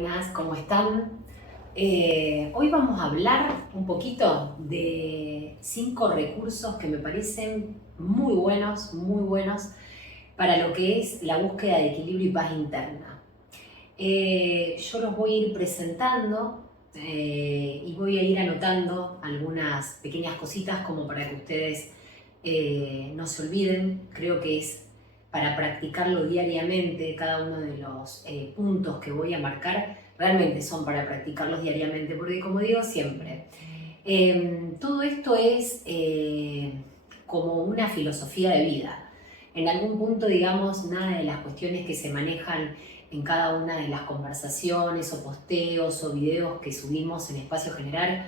Buenas, ¿cómo están? Hoy vamos a hablar un poquito de 5 recursos que me parecen muy buenos para lo que es la búsqueda de equilibrio y paz interna. Yo los voy a ir presentando y voy a ir anotando algunas pequeñas cositas como para que ustedes no se olviden. Creo que es para practicarlo diariamente. Cada uno de los puntos que voy a marcar realmente son para practicarlos diariamente, porque como digo siempre, todo esto es como una filosofía de vida. En algún punto, digamos, nada de las cuestiones que se manejan en cada una de las conversaciones o posteos o videos que subimos en Espacio General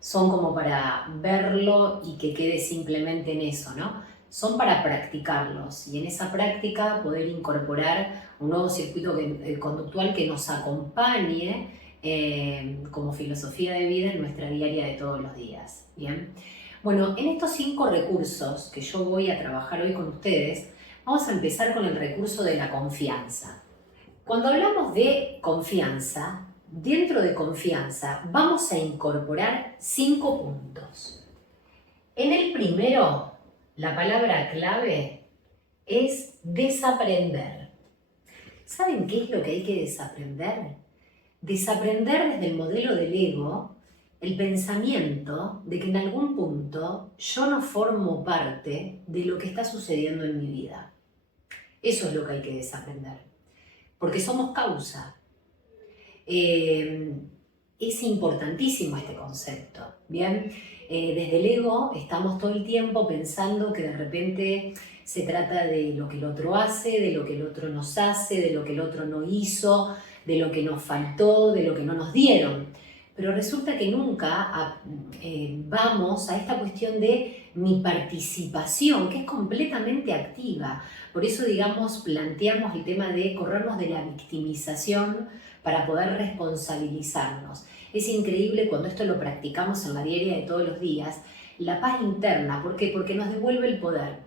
son como para verlo y que quede simplemente en eso, ¿no? Son para practicarlos y en esa práctica poder incorporar un nuevo circuito conductual que nos acompañe como filosofía de vida en nuestra diaria de todos los días. Bien. Bueno, en estos 5 recursos que yo voy a trabajar hoy con ustedes, vamos a empezar con el recurso de la confianza. Cuando hablamos de confianza, dentro de confianza vamos a incorporar 5 puntos. En el primero, la palabra clave es desaprender. ¿Saben qué es lo que hay que desaprender? Desaprender desde el modelo del ego el pensamiento de que en algún punto yo no formo parte de lo que está sucediendo en mi vida. Eso es lo que hay que desaprender, porque somos causa. Es importantísimo este concepto, ¿bien? Desde el ego estamos todo el tiempo pensando que de repente se trata de lo que el otro hace, de lo que el otro nos hace, de lo que el otro no hizo, de lo que nos faltó, de lo que no nos dieron. Pero resulta que nunca vamos a esta cuestión de mi participación, que es completamente activa. Por eso, digamos, planteamos el tema de corrernos de la victimización para poder responsabilizarnos. Es increíble cuando esto lo practicamos en la diaria de todos los días, la paz interna. ¿Por qué? Porque nos devuelve el poder.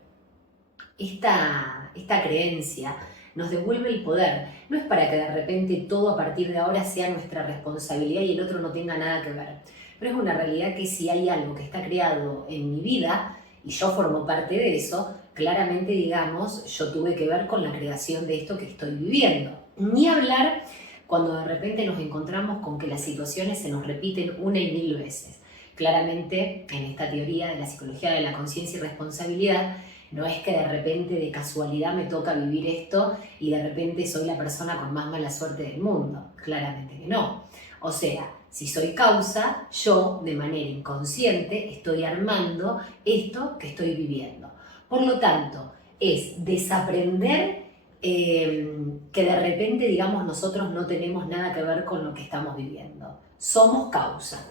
Esta creencia nos devuelve el poder. No es para que de repente todo a partir de ahora sea nuestra responsabilidad y el otro no tenga nada que ver. Pero es una realidad que si hay algo que está creado en mi vida y yo formo parte de eso, claramente, digamos, yo tuve que ver con la creación de esto que estoy viviendo. Ni hablar cuando de repente nos encontramos con que las situaciones se nos repiten una y mil veces. Claramente, en esta teoría de la psicología de la conciencia y responsabilidad, no es que de repente, de casualidad, me toca vivir esto y de repente soy la persona con más mala suerte del mundo. Claramente que no. O sea, si soy causa, yo de manera inconsciente estoy armando esto que estoy viviendo. Por lo tanto, es desaprender que de repente, digamos, nosotros no tenemos nada que ver con lo que estamos viviendo. Somos causa.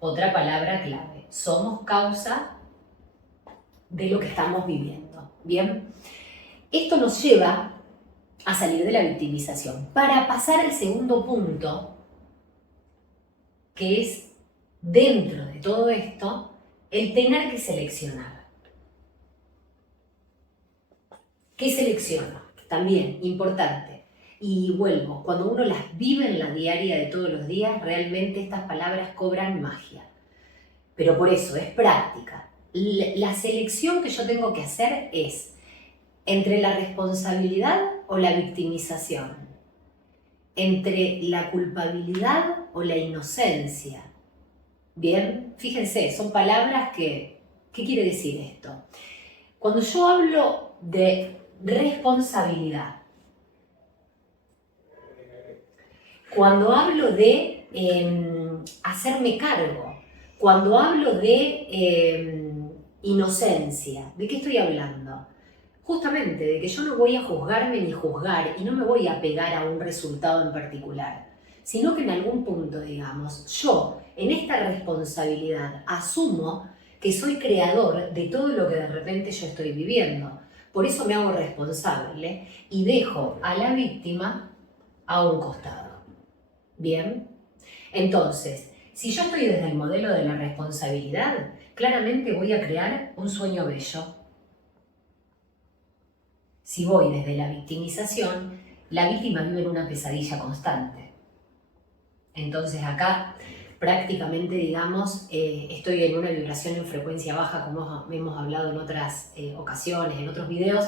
Otra palabra clave. Somos causa de lo que estamos viviendo. Bien. Esto nos lleva a salir de la victimización para pasar al segundo punto, que es, dentro de todo esto, el tener que seleccionar. ¿Qué selecciono? También, importante. Y vuelvo, cuando uno las vive en la diaria de todos los días, realmente estas palabras cobran magia. Pero por eso, es práctica. La selección que yo tengo que hacer es entre la responsabilidad o la victimización, entre la culpabilidad o la inocencia. Bien, fíjense, son palabras que, ¿qué quiere decir esto? Cuando yo hablo de responsabilidad, cuando hablo de hacerme cargo, cuando hablo de inocencia, ¿de qué estoy hablando? Justamente de que yo no voy a juzgarme ni juzgar y no me voy a pegar a un resultado en particular, sino que en algún punto, digamos, yo en esta responsabilidad asumo que soy creador de todo lo que de repente yo estoy viviendo. Por eso me hago responsable y dejo a la víctima a un costado. ¿Bien? Entonces, si yo estoy desde el modelo de la responsabilidad, claramente voy a crear un sueño bello. Si voy desde la victimización, la víctima vive en una pesadilla constante. Entonces acá prácticamente, digamos, estoy en una vibración en frecuencia baja, como hemos hablado en otras ocasiones, en otros videos,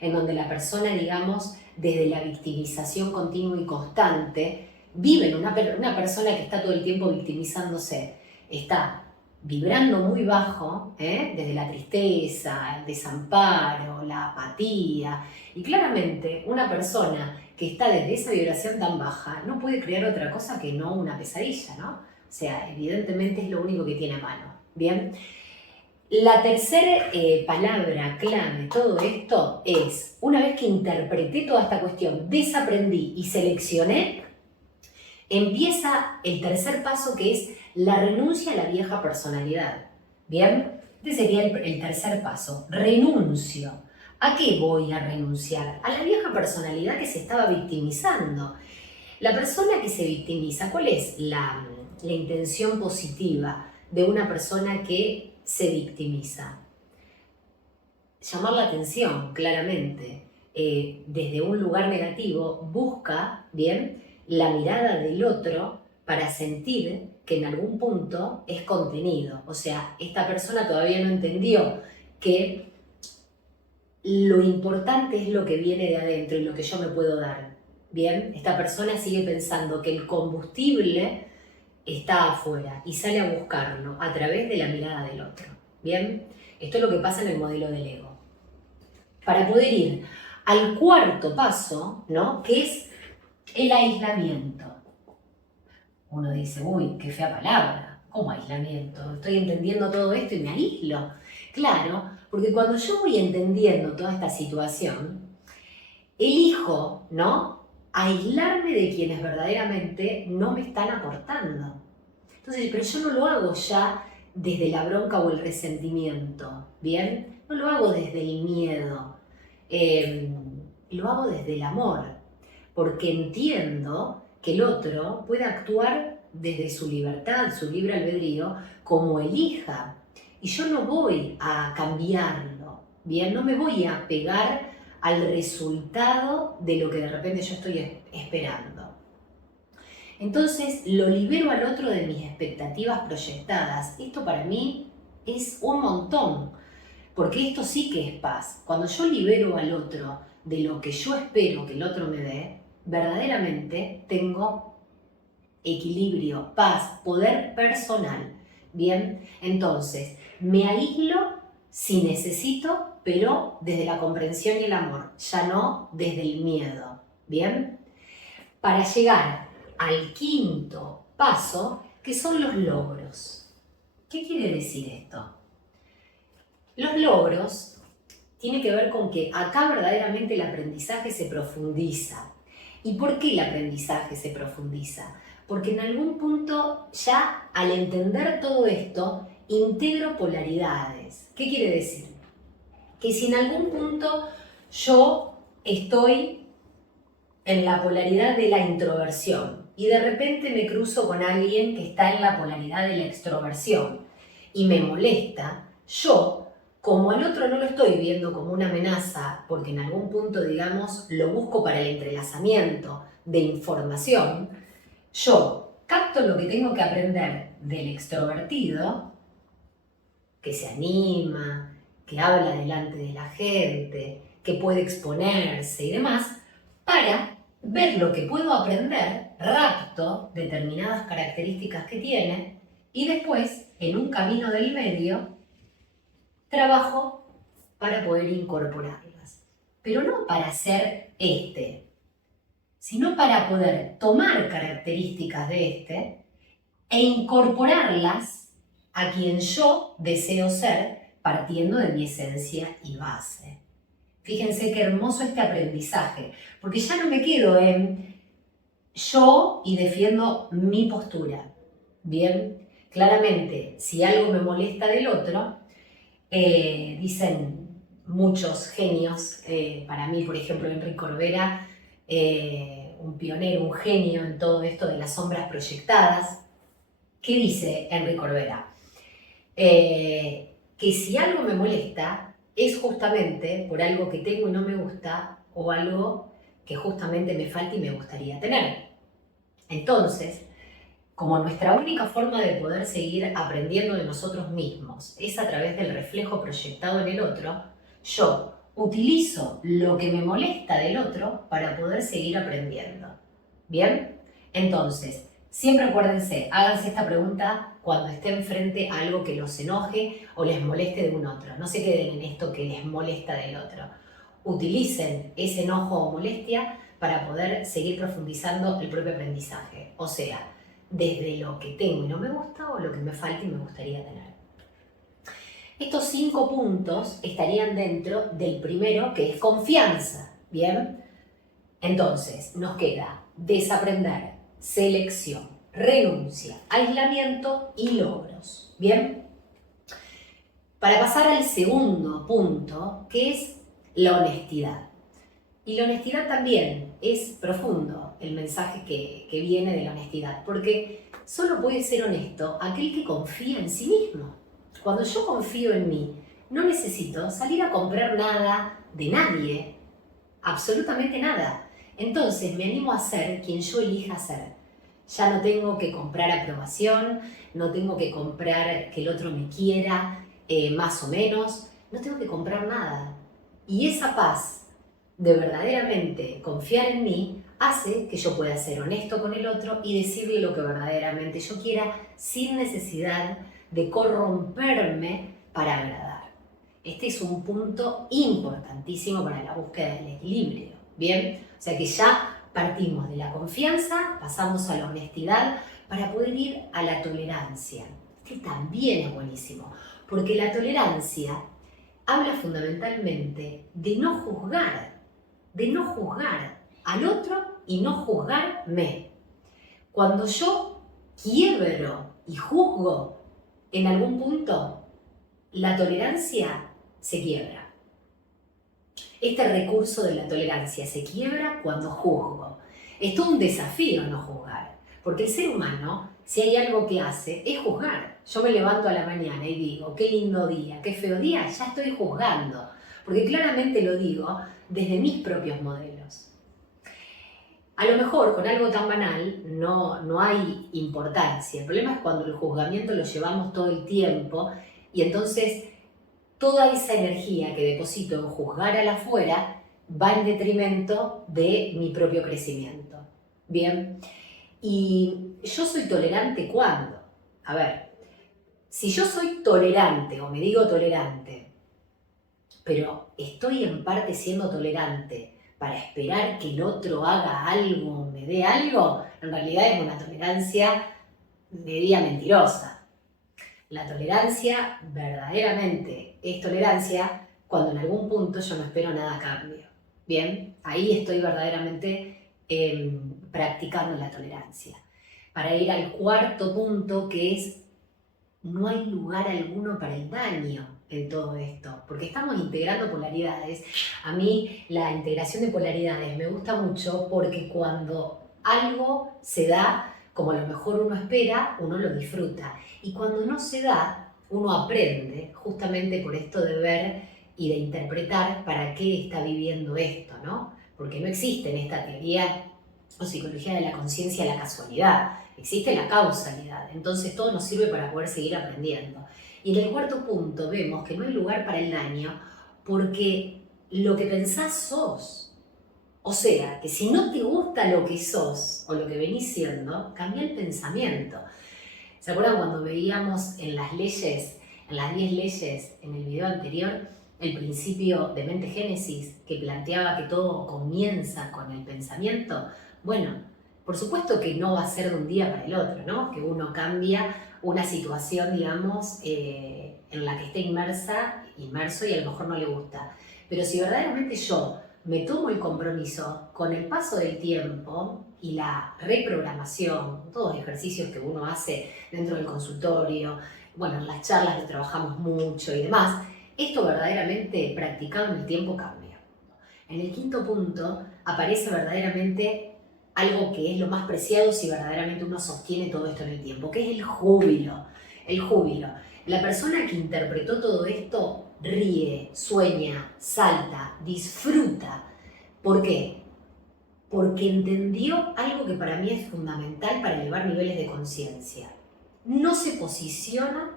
en donde la persona, digamos, desde la victimización continua y constante, vive en una persona que está todo el tiempo victimizándose, está vibrando muy bajo, desde la tristeza, el desamparo, la apatía, y claramente una persona que está desde esa vibración tan baja no puede crear otra cosa que no una pesadilla, ¿no? O sea, evidentemente es lo único que tiene a mano. Bien. La tercera palabra clave de todo esto es, una vez que interpreté toda esta cuestión, desaprendí y seleccioné, empieza el tercer paso, que es la renuncia a la vieja personalidad. ¿Bien? Este sería el tercer paso. Renuncio. ¿A qué voy a renunciar? A la vieja personalidad que se estaba victimizando. La persona que se victimiza, ¿cuál es la intención positiva de una persona que se victimiza? Llamar la atención, claramente. Desde un lugar negativo, busca, ¿bien?, la mirada del otro para sentir que en algún punto es contenido. O sea, esta persona todavía no entendió que lo importante es lo que viene de adentro y lo que yo me puedo dar. Bien, esta persona sigue pensando que el combustible está afuera y sale a buscarlo a través de la mirada del otro. Bien, esto es lo que pasa en el modelo del ego. Para poder ir al cuarto paso, ¿no?, que es el aislamiento. Uno dice, uy, qué fea palabra, ¿cómo aislamiento? Estoy entendiendo todo esto y me aíslo. Claro, porque cuando yo voy entendiendo toda esta situación, elijo, ¿no?, aislarme de quienes verdaderamente no me están aportando. Entonces, pero yo no lo hago ya desde la bronca o el resentimiento, ¿bien? No lo hago desde el miedo, lo hago desde el amor, porque entiendo que el otro puede actuar desde su libertad, su libre albedrío, como elija. Y yo no voy a cambiarlo, ¿bien? No me voy a pegar al resultado de lo que de repente yo estoy esperando. Entonces lo libero al otro de mis expectativas proyectadas. Esto para mí es un montón, porque esto sí que es paz. Cuando yo libero al otro de lo que yo espero que el otro me dé, verdaderamente tengo equilibrio, paz, poder personal. Bien, entonces me aíslo si necesito, pero desde la comprensión y el amor, ya no desde el miedo. Bien, para llegar al quinto paso, que son los logros. ¿Qué quiere decir esto? Los logros tienen que ver con que acá verdaderamente el aprendizaje se profundiza. ¿Y por qué el aprendizaje se profundiza? Porque en algún punto ya al entender todo esto, integro polaridades. ¿Qué quiere decir? Que si en algún punto yo estoy en la polaridad de la introversión y de repente me cruzo con alguien que está en la polaridad de la extroversión y me molesta, yo, como al otro no lo estoy viendo como una amenaza, porque en algún punto, digamos, lo busco para el entrelazamiento de información, yo capto lo que tengo que aprender del extrovertido, que se anima, que habla delante de la gente, que puede exponerse y demás, para ver lo que puedo aprender, rapto determinadas características que tiene y después, en un camino del medio, trabajo para poder incorporarlas. Pero no para ser sino para poder tomar características de e incorporarlas a quien yo deseo ser, partiendo de mi esencia y base. Fíjense qué hermoso este aprendizaje, porque ya no me quedo en yo y defiendo mi postura. Bien, claramente, si algo me molesta del otro, dicen muchos genios, para mí, por ejemplo, Enrique Corbera, un pionero, un genio en todo esto de las sombras proyectadas. ¿Qué dice Enrique Corbera? Que si algo me molesta es justamente por algo que tengo y no me gusta o algo que justamente me falta y me gustaría tener. Entonces, como nuestra única forma de poder seguir aprendiendo de nosotros mismos es a través del reflejo proyectado en el otro, yo utilizo lo que me molesta del otro para poder seguir aprendiendo. ¿Bien? Entonces, siempre acuérdense, háganse esta pregunta cuando estén frente a algo que los enoje o les moleste de un otro. No se queden en esto que les molesta del otro. Utilicen ese enojo o molestia para poder seguir profundizando el propio aprendizaje. O sea, desde lo que tengo y no me gusta o lo que me falta y me gustaría tener. Estos 5 puntos estarían dentro del primero, que es confianza. ¿Bien? Entonces, nos queda desaprender, selección, renuncia, aislamiento y logros. ¿Bien? Para pasar al segundo punto, que es la honestidad. Y la honestidad también es profundo, el mensaje que viene de la honestidad, porque solo puede ser honesto aquel que confía en sí mismo. Cuando yo confío en mí, no necesito salir a comprar nada de nadie, absolutamente nada. Entonces me animo a ser quien yo elija ser. Ya no tengo que comprar aprobación, no tengo que comprar que el otro me quiera, más o menos, no tengo que comprar nada. Y esa paz de verdaderamente confiar en mí hace que yo pueda ser honesto con el otro y decirle lo que verdaderamente yo quiera sin necesidad de corromperme para agradar. Este es un punto importantísimo para la búsqueda del equilibrio, ¿bien? O sea que ya partimos de la confianza, pasamos a la honestidad para poder ir a la tolerancia. Este también es buenísimo, porque la tolerancia habla fundamentalmente de no juzgar al otro y no juzgarme. Cuando yo quiebro y juzgo en algún punto, la tolerancia se quiebra. Este recurso de la tolerancia se quiebra cuando juzgo. Es todo un desafío no juzgar, porque el ser humano, si hay algo que hace, es juzgar. Yo me levanto a la mañana y digo, qué lindo día, qué feo día, ya estoy juzgando, porque claramente lo digo desde mis propios modelos. A lo mejor con algo tan banal no hay importancia. El problema es cuando el juzgamiento lo llevamos todo el tiempo y entonces toda esa energía que deposito en juzgar al afuera va en detrimento de mi propio crecimiento. Bien, y yo soy tolerante ¿cuándo? A ver, si yo soy tolerante o me digo tolerante, pero estoy en parte siendo tolerante para esperar que el otro haga algo, me dé algo, en realidad es una tolerancia media mentirosa. La tolerancia verdaderamente es tolerancia cuando en algún punto yo no espero nada a cambio. Bien, ahí estoy verdaderamente practicando la tolerancia. Para ir al cuarto punto, que es no hay lugar alguno para el daño en todo esto, porque estamos integrando polaridades. A mí la integración de polaridades me gusta mucho porque cuando algo se da como a lo mejor uno espera, uno lo disfruta. Y cuando no se da, uno aprende justamente por esto de ver y de interpretar para qué está viviendo esto, ¿no? Porque no existe en esta teoría o psicología de la conciencia la casualidad, existe la causalidad. Entonces todo nos sirve para poder seguir aprendiendo. Y en el cuarto punto vemos que no hay lugar para el daño porque lo que pensás sos. O sea, que si no te gusta lo que sos o lo que venís siendo, cambia el pensamiento. ¿Se acuerdan cuando veíamos en las leyes, en las 10 leyes, en el video anterior, el principio de mente génesis que planteaba que todo comienza con el pensamiento? Bueno, por supuesto que no va a ser de un día para el otro, ¿no? Que uno cambia una situación, digamos, en la que esté inmerso y a lo mejor no le gusta. Pero si verdaderamente yo me tomo el compromiso con el paso del tiempo y la reprogramación, todos los ejercicios que uno hace dentro del consultorio, bueno, en las charlas lo trabajamos mucho y demás, esto verdaderamente practicado en el tiempo cambia. En el quinto punto aparece verdaderamente algo que es lo más preciado si verdaderamente uno sostiene todo esto en el tiempo, que es el júbilo. El júbilo. La persona que interpretó todo esto ríe, sueña, salta, disfruta. ¿Por qué? porque entendió algo que para mí es fundamental para elevar niveles de conciencia. No se posiciona,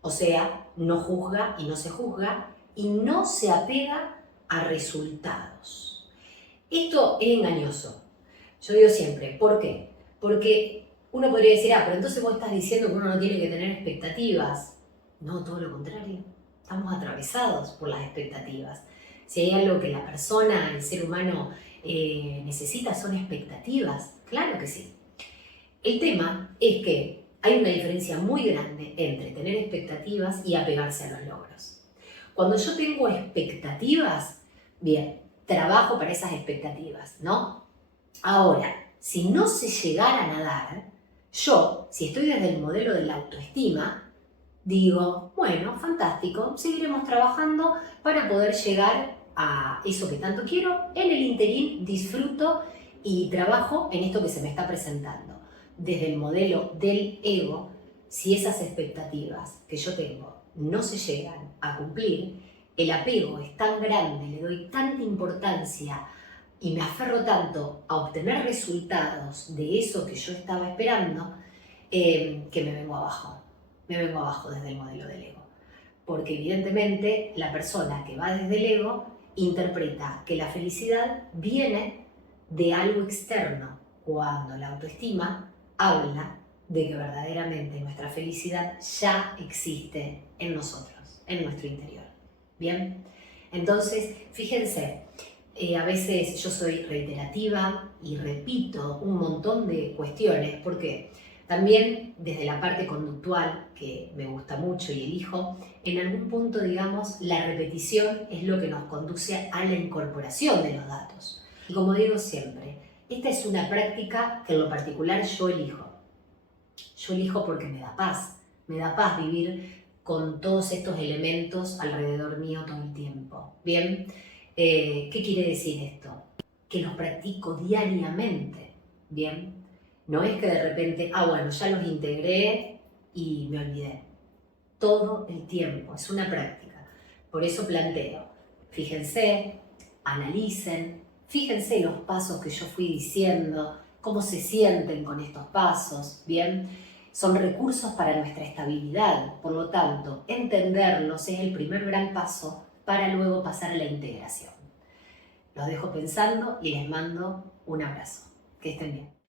o sea, no juzga y no se juzga, y no se apega a resultados. Esto es engañoso. Yo digo siempre, ¿por qué? Porque uno podría decir, pero entonces vos estás diciendo que uno no tiene que tener expectativas. No, todo lo contrario. Estamos atravesados por las expectativas. Si hay algo que la persona, el ser humano, necesita, son expectativas. Claro que sí. El tema es que hay una diferencia muy grande entre tener expectativas y apegarse a los logros. Cuando yo tengo expectativas, bien, trabajo para esas expectativas, ¿no? Ahora, si no se llegara a dar, yo, si estoy desde el modelo de la autoestima, digo, bueno, fantástico, seguiremos trabajando para poder llegar a eso que tanto quiero. En el interín disfruto y trabajo en esto que se me está presentando. Desde el modelo del ego, si esas expectativas que yo tengo no se llegan a cumplir, el apego es tan grande, le doy tanta importancia y me aferro tanto a obtener resultados de eso que yo estaba esperando, que me vengo abajo. Me vengo abajo desde el modelo del ego. Porque evidentemente la persona que va desde el ego interpreta que la felicidad viene de algo externo, cuando la autoestima habla de que verdaderamente nuestra felicidad ya existe en nosotros, en nuestro interior. ¿Bien? Entonces, fíjense, a veces yo soy reiterativa y repito un montón de cuestiones, porque también desde la parte conductual, que me gusta mucho y elijo, en algún punto, digamos, la repetición es lo que nos conduce a la incorporación de los datos. Y como digo siempre, esta es una práctica que en lo particular yo elijo. Yo elijo porque me da paz vivir con todos estos elementos alrededor mío todo el tiempo. ¿Bien? ¿Qué quiere decir esto? Que los practico diariamente. ¿Bien? No es que de repente, bueno, ya los integré y me olvidé. Todo el tiempo, es una práctica. Por eso planteo, fíjense, analicen, fíjense los pasos que yo fui diciendo, cómo se sienten con estos pasos, ¿bien? Son recursos para nuestra estabilidad, por lo tanto, entenderlos es el primer gran paso para luego pasar a la integración. Los dejo pensando y les mando un abrazo. Que estén bien.